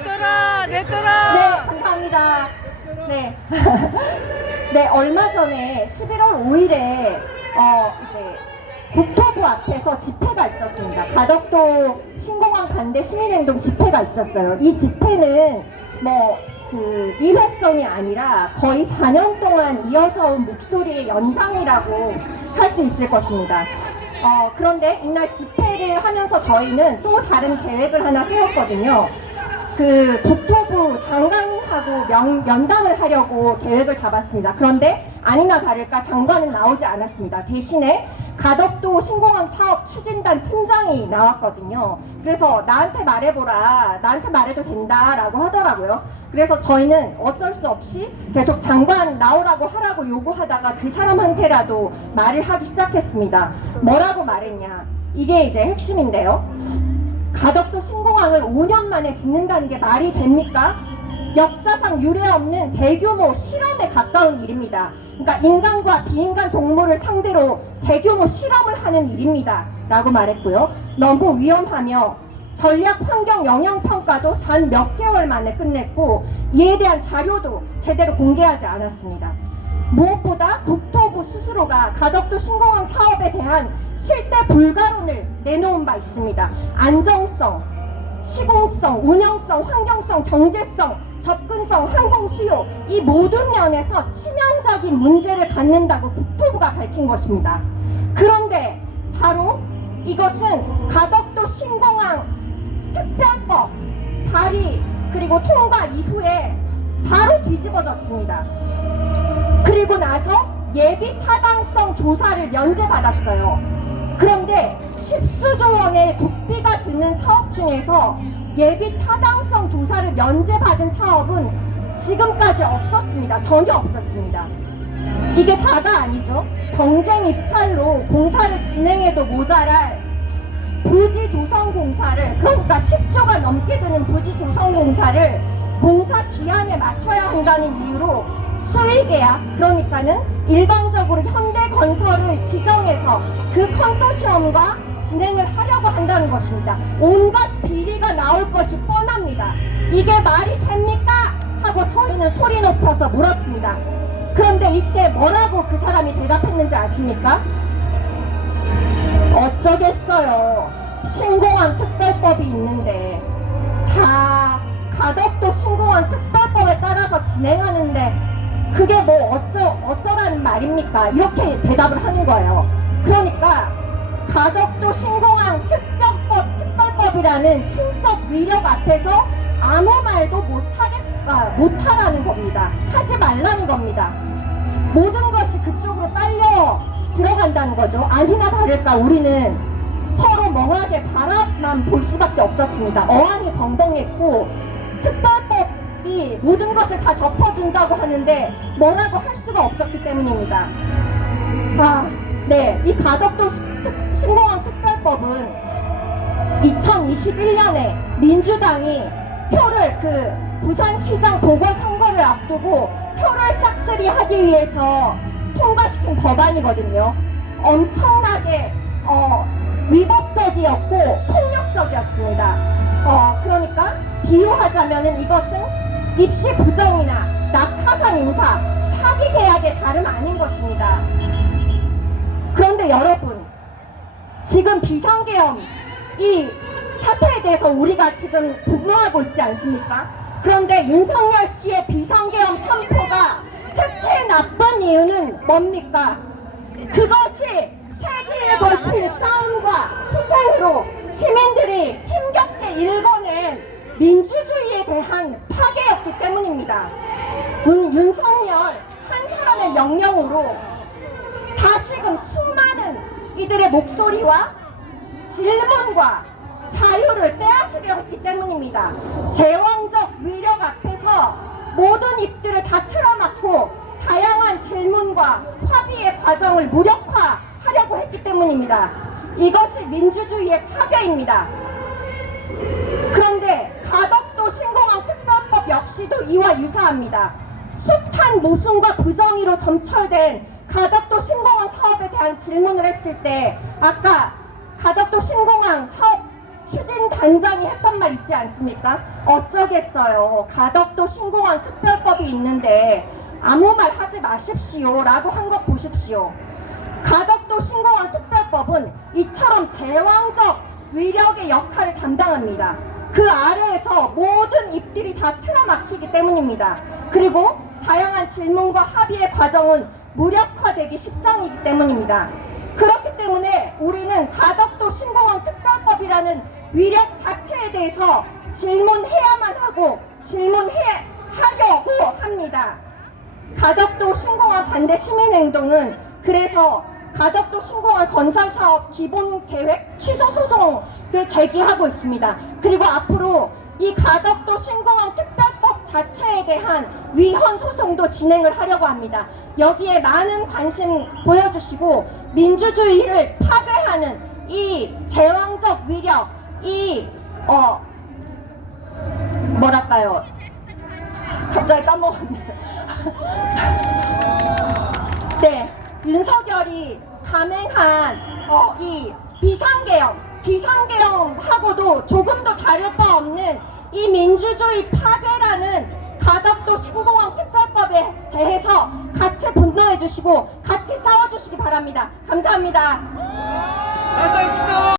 냅둬라, 냅둬라. 네, 감사합니다. 네. 네, 얼마 전에 11월 5일에 이제 국토부 앞에서 집회가 있었습니다. 가덕도 신공항 반대 시민행동 집회가 있었어요. 이 집회는 일회성이 아니라 거의 4년 동안 이어져 온 목소리의 연장이라고 할 수 있을 것입니다. 그런데 이날 집회를 하면서 저희는 또 다른 계획을 하나 세웠거든요. 그 국토부 장관하고 면담을 하려고 계획을 잡았습니다. 그런데 아니나 다를까 장관은 나오지 않았습니다. 대신에 가덕도 신공항 사업 추진단 팀장이 나왔거든요. 그래서 나한테 말해보라, 나한테 말해도 된다라고 하더라고요. 그래서 저희는 어쩔 수 없이 계속 장관 나오라고 하라고 요구하다가 그 사람한테라도 말을 하기 시작했습니다. 뭐라고 말했냐, 이게 이제 핵심인데요. 가덕도 신공항을 5년 만에 짓는다는 게 말이 됩니까? 역사상 유례없는 대규모 실험에 가까운 일입니다. 그러니까 인간과 비인간 동물을 상대로 대규모 실험을 하는 일입니다 라고 말했고요. 너무 위험하며 전략 환경 영향 평가도 단 몇 개월 만에 끝냈고 이에 대한 자료도 제대로 공개하지 않았습니다. 무엇보다 국토부 스스로가 가덕도 신공항 사업에 대한 실대 불가론을 내놓은 바 있습니다. 안정성, 시공성, 운영성, 환경성, 경제성, 접근성, 항공 수요, 이 모든 면에서 치명적인 문제를 갖는다고 국토부가 밝힌 것입니다. 그런데 바로 이것은 가덕도 신공항 특별법 발의 그리고 통과 이후에 바로 뒤집어졌습니다. 그리고 나서 예비 타당성 조사를 면제받았어요. 그런데 십수조 원의 국비가 드는 사업 중에서 예비 타당성 조사를 면제받은 사업은 지금까지 없었습니다. 전혀 없었습니다. 이게 다가 아니죠. 경쟁 입찰로 공사를 진행해도 모자랄 부지 조성 공사를, 그러니까 10조가 넘게 드는 부지 조성 공사를 공사 기한에 맞춰야 한다는 이유로 수의계약, 그러니까는 일방적으로 현대건설을 지정해서 그 컨소시엄과 진행을 하려고 한다는 것입니다. 온갖 비리가 나올 것이 뻔합니다. 이게 말이 됩니까? 하고 저희는 소리 높여서 물었습니다. 그런데 이때 뭐라고 그 사람이 대답했는지 아십니까? 어쩌겠어요. 신공항 특별법이 있는데 다 가덕도 신공항 특별법에 따라서 진행하는데 그게 뭐 어쩌라는 말입니까? 이렇게 대답을 하는 거예요. 그러니까 가덕도 신공항 특별법이라는 신적 위력 앞에서 아무 말도 못하라는 겁니다. 하지 말라는 겁니다. 모든 것이 그쪽으로 딸려 들어간다는 거죠. 아니나 다를까 우리는 서로 멍하게 바라만 볼 수밖에 없었습니다. 어안이 벙벙했고 특별법이 모든 것을 다 덮어준다고 하는데 뭐라고 할 수가 없었기 때문입니다. 네, 이 가덕도 신공항 특별법은 2021년에 민주당이 표를 부산시장 보궐선거를 앞두고 표를 싹쓸이 하기 위해서 통과시킨 법안이거든요. 엄청나게 위법적이었고 폭력적이었습니다. 그러니까 비유하자면은 이것은 입시 부정이나 낙하산 인사, 사기 계약에 다름 아닌 것입니다. 그런데 여러분, 지금 비상계엄 이 사태에 대해서 우리가 지금 분노하고 있지 않습니까? 그런데 윤석열 씨의 비상계엄 선포가 특히 나쁜 이유는 뭡니까? 그것이 세기에 걸친 싸움과 희생으로 시민들이 힘겹게 일궈낸 민주주의에 대한 파괴였기 때문입니다. 윤석열 한 사람의 명령으로 다시금 수많은 이들의 목소리와 질문과 자유를 빼앗으려 했기 때문입니다. 제왕적 위력 앞에서 모든 입들을 다 틀어막고 다양한 질문과 합의의 과정을 무력화하려고 했기 때문입니다. 이것이 민주주의의 파괴입니다. 그런데 가덕도 신공항 특별법 역시도 이와 유사합니다. 숱한 모순과 부정의로 점철된 가덕도 신공항 사업에 대한 질문을 했을 때 아까 가덕도 신공항 사업 추진단장이 했던 말 있지 않습니까? 어쩌겠어요. 가덕도 신공항 특별법이 있는데 아무 말 하지 마십시오 라고 한 것 보십시오. 가덕도 신공항 특별법은 이처럼 제왕적 위력의 역할을 담당합니다. 그 아래에서 모든 입들이 다 틀어막히기 때문입니다. 그리고 다양한 질문과 합의의 과정은 무력화되기 십상이기 때문입니다. 그렇기 때문에 우리는 가덕도 신공항 특별법이라는 위력 자체에 대해서 질문해야만 하고 질문하려고 합니다. 가덕도 신공항 반대 시민행동은 그래서 가덕도 신공항 건설사업 기본계획 취소 소송을 제기하고 있습니다. 그리고 앞으로 이 가덕도 신공항 특별법 자체에 대한 위헌 소송도 진행을 하려고 합니다. 여기에 많은 관심 보여주시고 민주주의를 파괴하는 이 제왕적 위력, 이 뭐랄까요? 갑자기 까먹었네. 네, 윤석열이 감행한 이 비상계엄하고도 조금도 다를 바 없는 이 민주주의 파괴라는 가덕도 신공항 특별법에 대해서 같이 분노해 주시고 같이 싸워 주시기 바랍니다. 감사합니다.